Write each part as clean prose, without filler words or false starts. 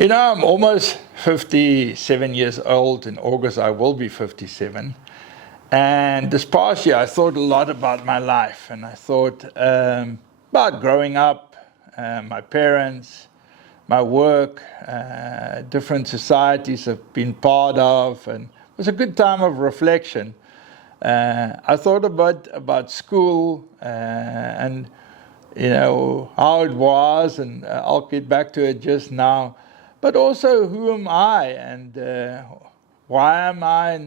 I'm almost 57 years old. In August, I will be 57. And this past year, I thought a lot about my life. And I thought about growing up, my parents, my work, different societies I've been part of. And it was a good time of reflection. I thought about school and how it was, and I'll get back to it just now. But also, who am I, and why am I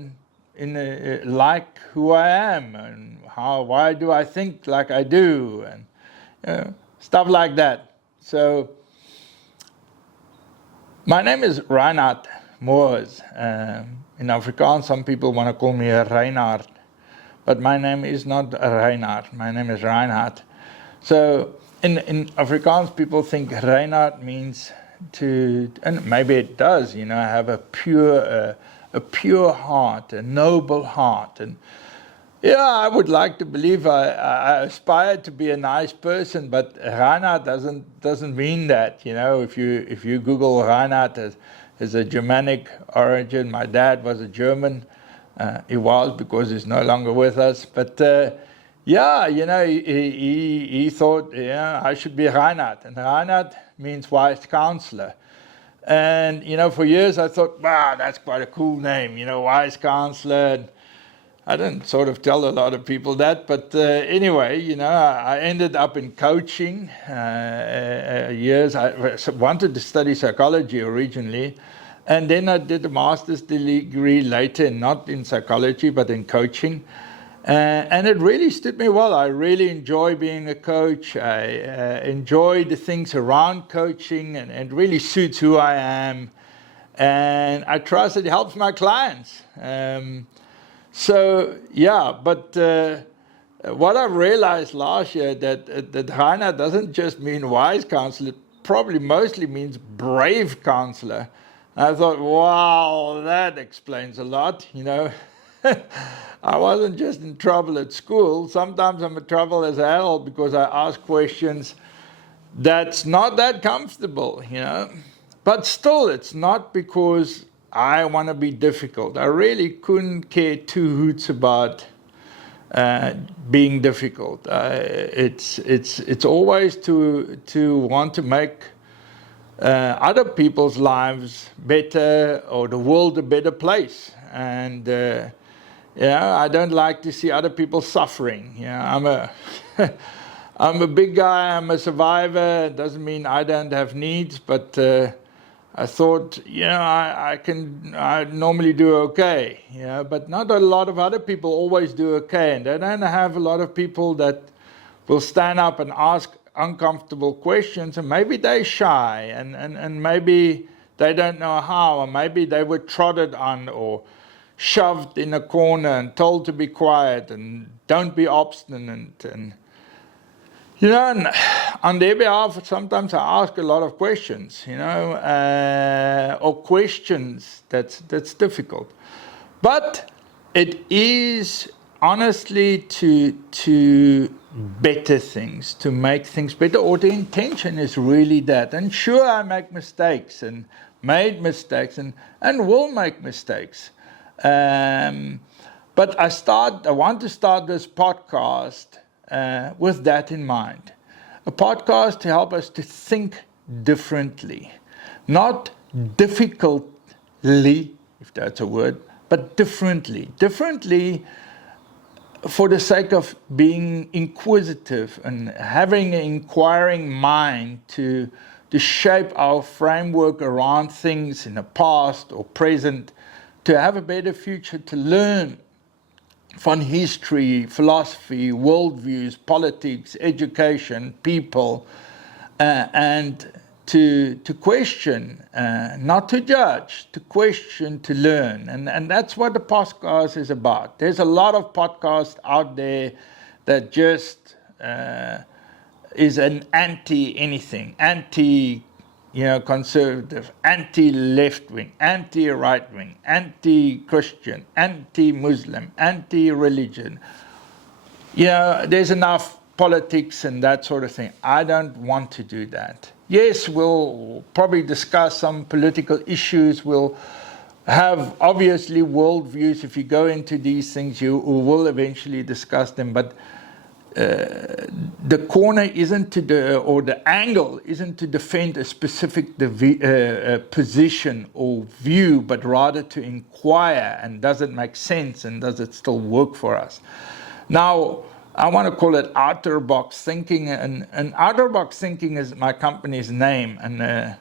like who I am, and why do I think like I do, and stuff like that. So, my name is Reinhard Moors. In Afrikaans, some people want to call me a Reinhard, but my name is not Reinhard. My name is Reinhard. So in Afrikaans, people think Reinhard means to, and maybe it does, have a pure heart, a noble heart. And yeah, I would like to believe I aspire to be a nice person, but Reinhard doesn't mean that. If you Google Reinhard as a Germanic origin, my dad was a German. He was, because he's no longer with us. But he thought, I should be Reinhard. And Reinhard means wise counselor. And, for years I thought, wow, that's quite a cool name, wise counselor. And I didn't sort of tell a lot of people that. But anyway, I ended up in coaching years. I wanted to study psychology originally. And then I did a master's degree later, not in psychology, but in coaching. And it really stood me well. I really enjoy being a coach. I enjoy the things around coaching, and it really suits who I am. And I trust it helps my clients. But what I realized last year, that Reinhard doesn't just mean wise counselor, it probably mostly means brave counselor. I thought, wow, that explains a lot, I wasn't just in trouble at school. Sometimes I'm in trouble as an adult because I ask questions that's not that comfortable, But still, it's not because I want to be difficult. I really couldn't care two hoots about being difficult. It's always to want to make other people's lives better, or the world a better place. And I don't like to see other people suffering. I'm a big guy. I'm a survivor. It doesn't mean I don't have needs, but I thought, I normally do okay. But not a lot of other people always do okay, and I don't have a lot of people that will stand up and ask uncomfortable questions, and maybe they're shy, and maybe they don't know how, or maybe they were trodden on or shoved in a corner and told to be quiet and don't be obstinate. And and on their behalf, sometimes I ask a lot of questions, or questions that's difficult. But it is honestly to better things, to make things better, or the intention is really that. And sure, I make mistakes and made mistakes and will make mistakes. But I want to start this podcast with that in mind. A podcast to help us to think differently, not difficultly, if that's a word, but differently. Differently for the sake of being inquisitive and having an inquiring mind to shape our framework around things in the past or present, to have a better future, to learn from history, philosophy, worldviews, politics, education, people, and to question, not to judge, to question, to learn. And that's what the podcast is about. There's a lot of podcasts out there that just is an anti-anything, conservative, anti-left-wing, anti-right-wing, anti-Christian, anti-Muslim, anti-religion. There's enough politics and that sort of thing. I don't want to do that. Yes, we'll probably discuss some political issues. We'll have, obviously, worldviews. If you go into these things, you will eventually discuss them. But the corner isn't or the angle isn't to defend a specific position or view, but rather to inquire, and does it make sense, and does it still work for us? Now, I want to call it Outerbox Thinking, and Outerbox Thinking is my company's name, and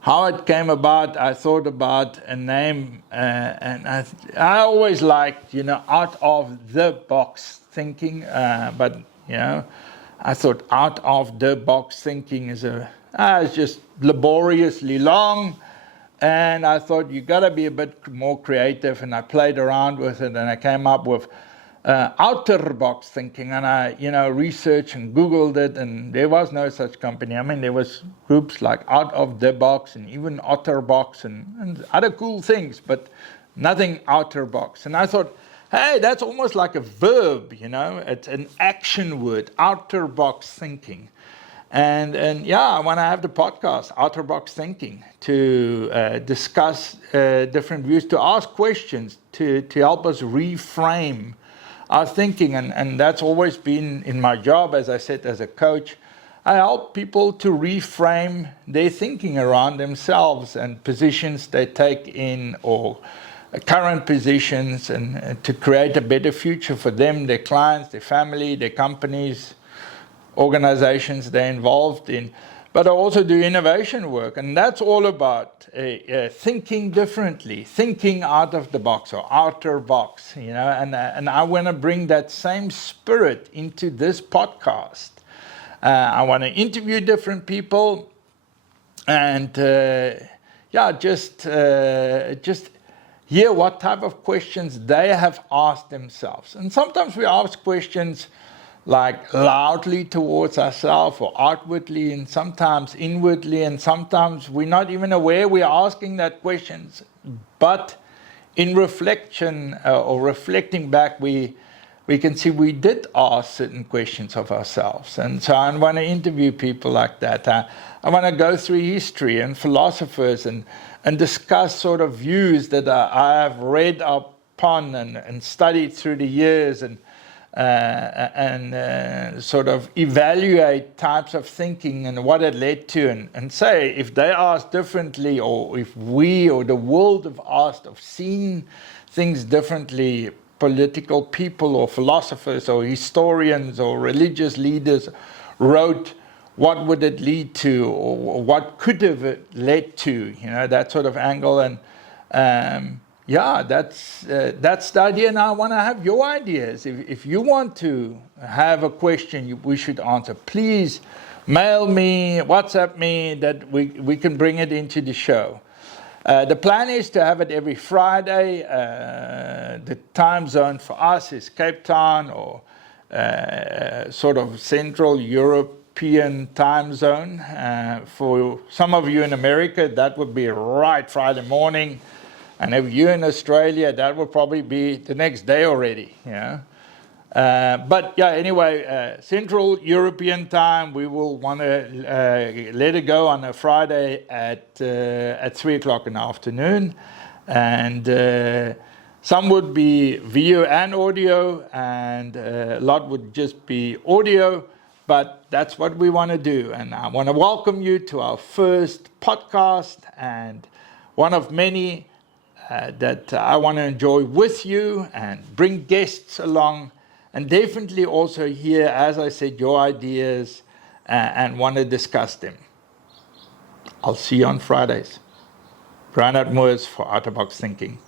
how it came about, I thought about a name, and I always liked, out of the box thinking, but, I thought out of the box thinking is it's just laboriously long, and I thought you got to be a bit more creative, and I played around with it, and I came up with Outerbox Thinking, and I, researched and Googled it, and there was no such company. I mean, there was groups like Out of the Box and even Outerbox and other cool things, but nothing Outerbox. And I thought, hey, that's almost like a verb, it's an action word, Outerbox Thinking. And yeah, I want to have the podcast, Outerbox Thinking, to discuss different views, to ask questions, to help us reframe our thinking, and that's always been in my job, as I said, as a coach. I help people to reframe their thinking around themselves and positions they take in, or current positions, and to create a better future for them, their clients, their family, their companies, organizations they're involved in. But I also do innovation work, and that's all about thinking differently, thinking out of the box, or outer box, and I want to bring that same spirit into this podcast. I want to interview different people, and just hear what type of questions they have asked themselves. And sometimes we ask questions like loudly towards ourselves or outwardly, and sometimes inwardly, and sometimes we're not even aware we're asking that questions. But in reflection or reflecting back, we can see we did ask certain questions of ourselves. And so I want to interview people like that. I want to go through history and philosophers and discuss sort of views that I have read upon and studied through the years, and sort of evaluate types of thinking and what it led to, and say if they asked differently, or if we or the world have asked of seen things differently, political people or philosophers or historians or religious leaders wrote, what would it lead to, or what could have it led to, that sort of angle. And that's the idea, and I want to have your ideas. If you want to have a question we should answer, please mail me, WhatsApp me, that we can bring it into the show. The plan is to have it every Friday. The time zone for us is Cape Town, or sort of Central European time zone. For some of you in America, that would be right Friday morning. And if you're in Australia, that will probably be the next day already. But yeah, anyway, Central European time, we will want to let it go on a Friday at 3 o'clock in the afternoon. And some would be video and audio, and a lot would just be audio. But that's what we want to do. And I want to welcome you to our first podcast, and one of many that I want to enjoy with you, and bring guests along, and definitely also hear, as I said, your ideas, and want to discuss them. I'll see you on Fridays. Reinhard for Outerbox Thinking.